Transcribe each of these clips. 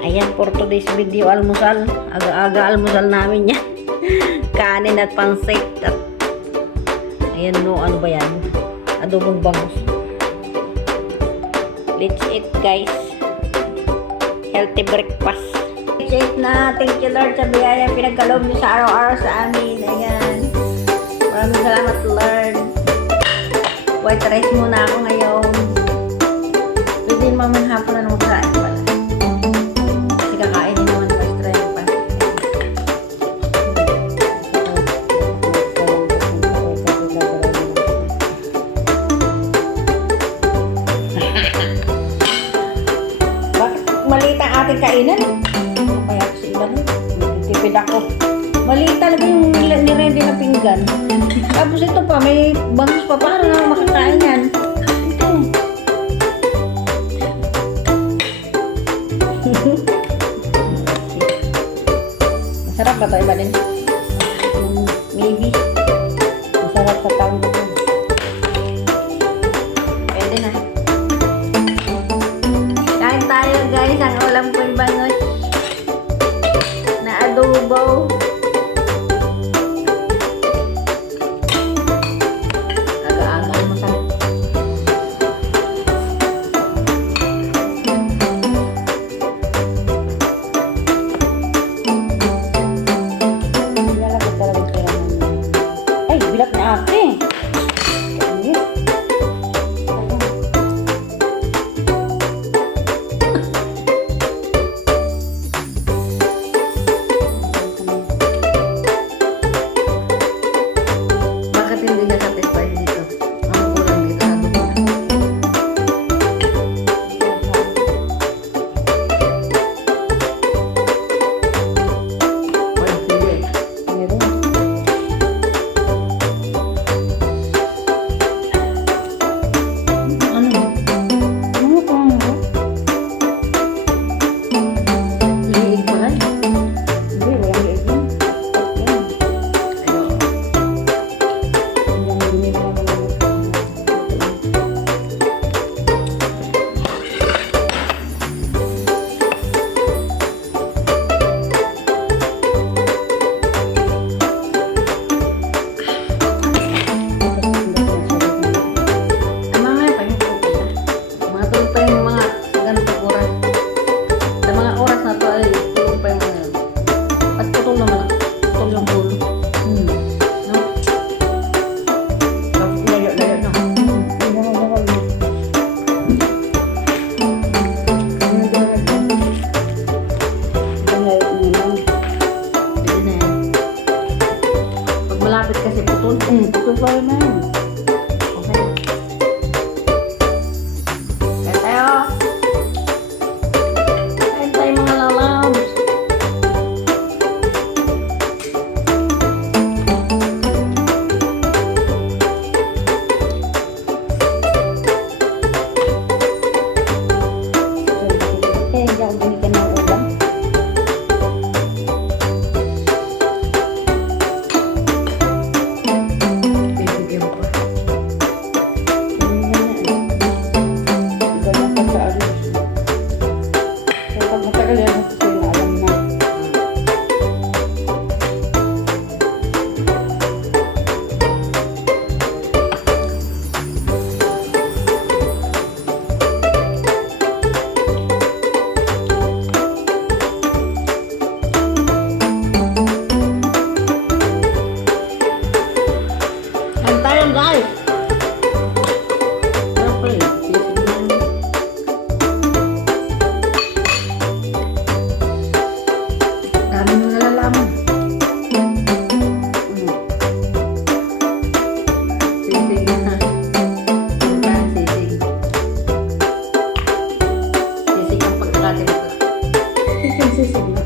Ayan, for today's video, almusal. Aga-aga almusal namin yan. Kanin at pansit. At ayan no, ano ba yan? Adobong bangus. Let's eat, guys. Healthy breakfast. Let's eat na. Thank you, Lord, sa biyaya pinagkaloob niyo sa araw-araw sa amin. Ayan. Maraming salamat, Lord. White rice muna ako ngayon. Pwede naman hapon na magkain pala. Kasi kakain din naman first try yung pansit. Bakit maliit ang ating kainan? Kaya kasi ilan tipid ako. Maliit talaga yung niready na pinggan. Tapos ito pa, may bangus pa para na makakain yan. Masarap ba ito? Iba din? Maybe. Masarap sa taong ito. Pwede na. Kain tayo, guys. Ang ulam ko yung bangus na adobo. Malapit kasi putol. Putol pa rin na yun. Okay. Kaya tayo. Kaya tayo mga lalabs. Kaya hindi ako binikan ng ulam. Guys, dami mo nalalaman. Sisig na. Sisig. Sisig ang pagkakati mo. Sisig na.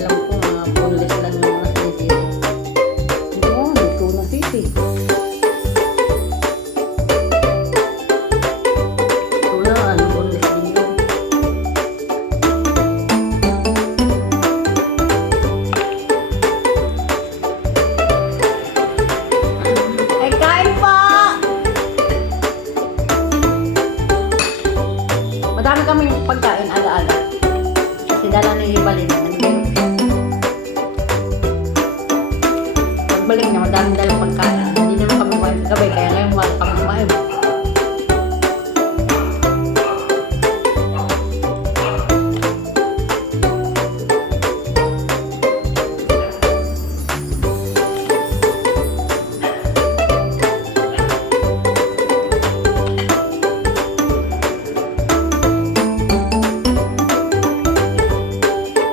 Alam ko mga boneless lang yung mga sinisig. Oo, ito na sisig. Madami kaming pagkain aga-aga. ni Balin. Pagbalik niya, madaming dalang pagkain. Hindi naman kami kumain kagabi, kaya ngayon wala kami kumain.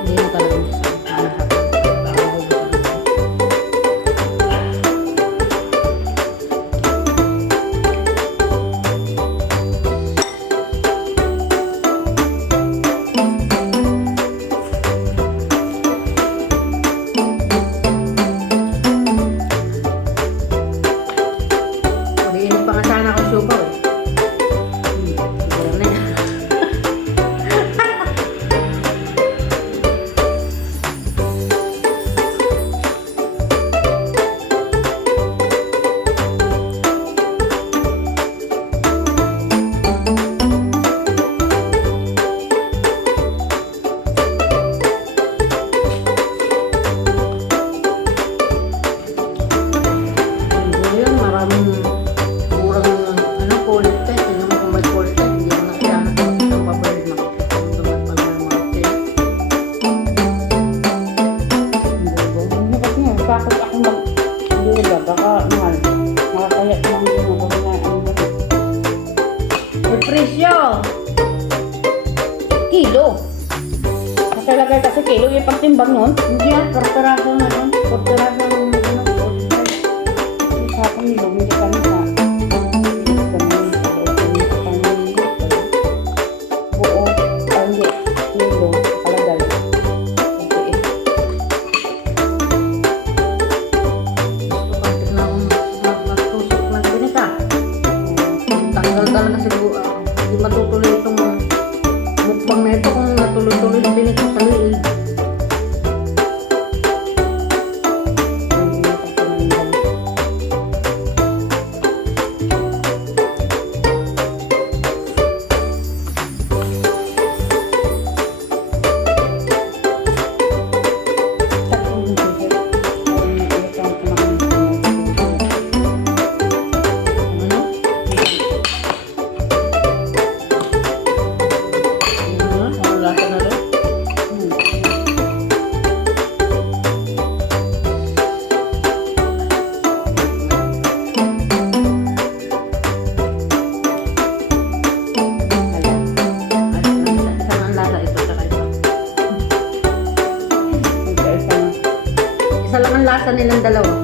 Hindi na talaga mag-iinit pa nga sana ako subaw eh. Siguro na yan. Siguro yun, maraming kurang ano, kulit ka. Tingnan mo kung may kulit ka, hindi mo na kailangan ng papalit na. Hindi kasi nga, bakit ako hindi ba, baka mahal. Makakaya lang din ako na ano ba. May presyo! Kilo. Nakalagay kasi kilo, yung pagtimbang nun. Hindi yan, korporasyo na yun. Korporasyo ng ano, Sa akin nilo, hindi kami sa buo, hindi, kilo, kalagay. Okay. Kapag na magtusok ng binita. Tanggal talaga siguro. Hindi matutuloy itong mukbang na ito kung natuloy-tuloy yung binita sa liig. Ano? Ano? Lasa na rin. Isang ang lasa ito tsaka ito. Isa lang ang lasa nilang dalawa.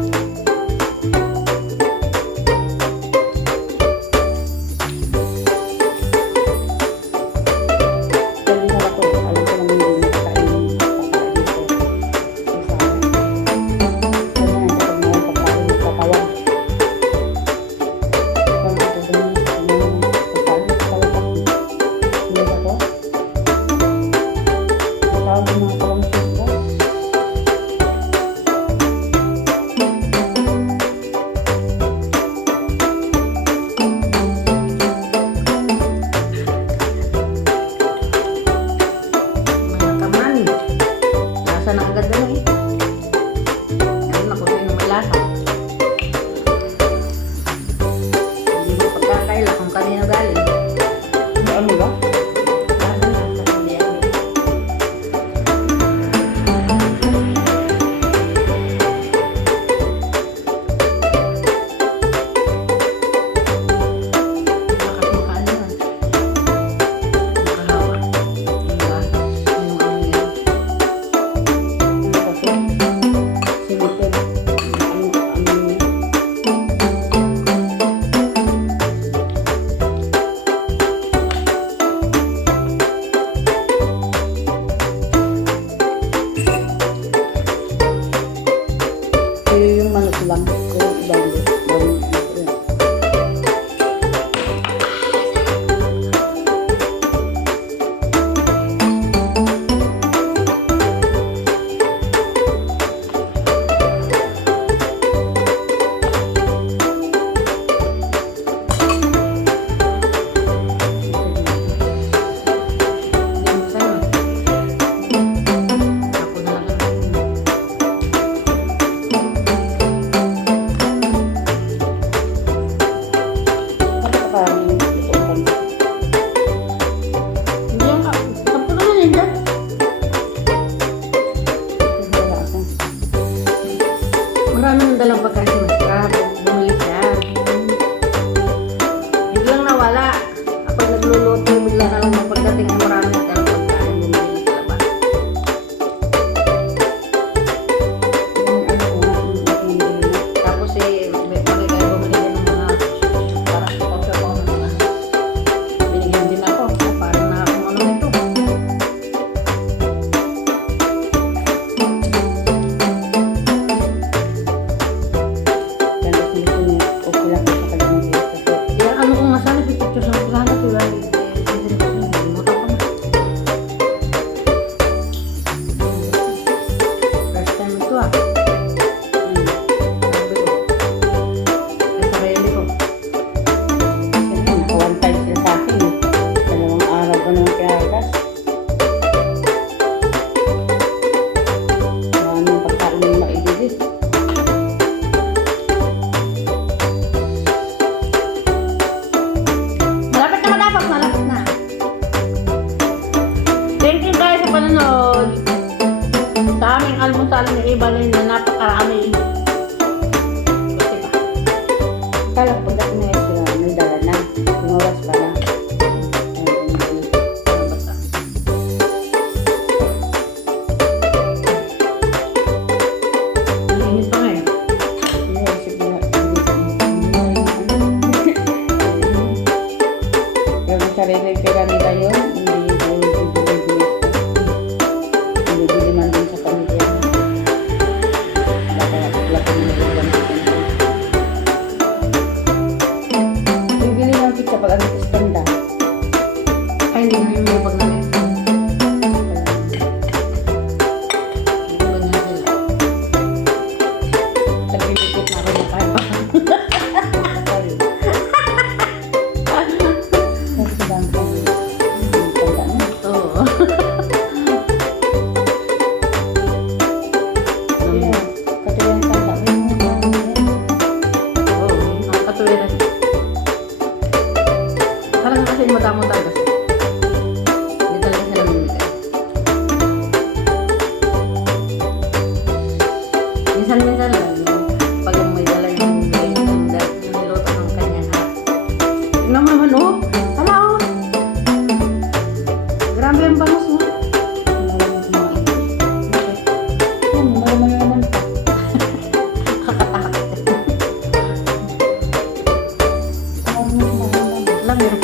Mga kaman. Lasa na agad na eh. Ayun, ako din may lasa. Hindi mo pagkakaila kung kanino galing. Ano ba? Lasa, hindi yan. panonood. Sa aming almusal ni Evelyn na napakarami. Kasi ba? Kala ko pagdating na ito, may dala na. Gumawas pa lang. Init pa nga eh. Yung sarili pera nila yun, hindi bibili man din sa pamilya. Laki nila yung bibili ng pizza pag ang istanda. Ay, hindi na yung pag namin. Nagbibigit na ako ng kaiba. Oo. Oo, ang katuwiran. Talaga kasi madamo talaga siya. Hindi talaga siya namimigay. Minsan-minsan lang yung pag yung may dala yung niluto ng kanyang harap. Tingnan mo naman, oh. Hala, oh. Grabe ang bangus, oh. Kakatakot. Alam, meron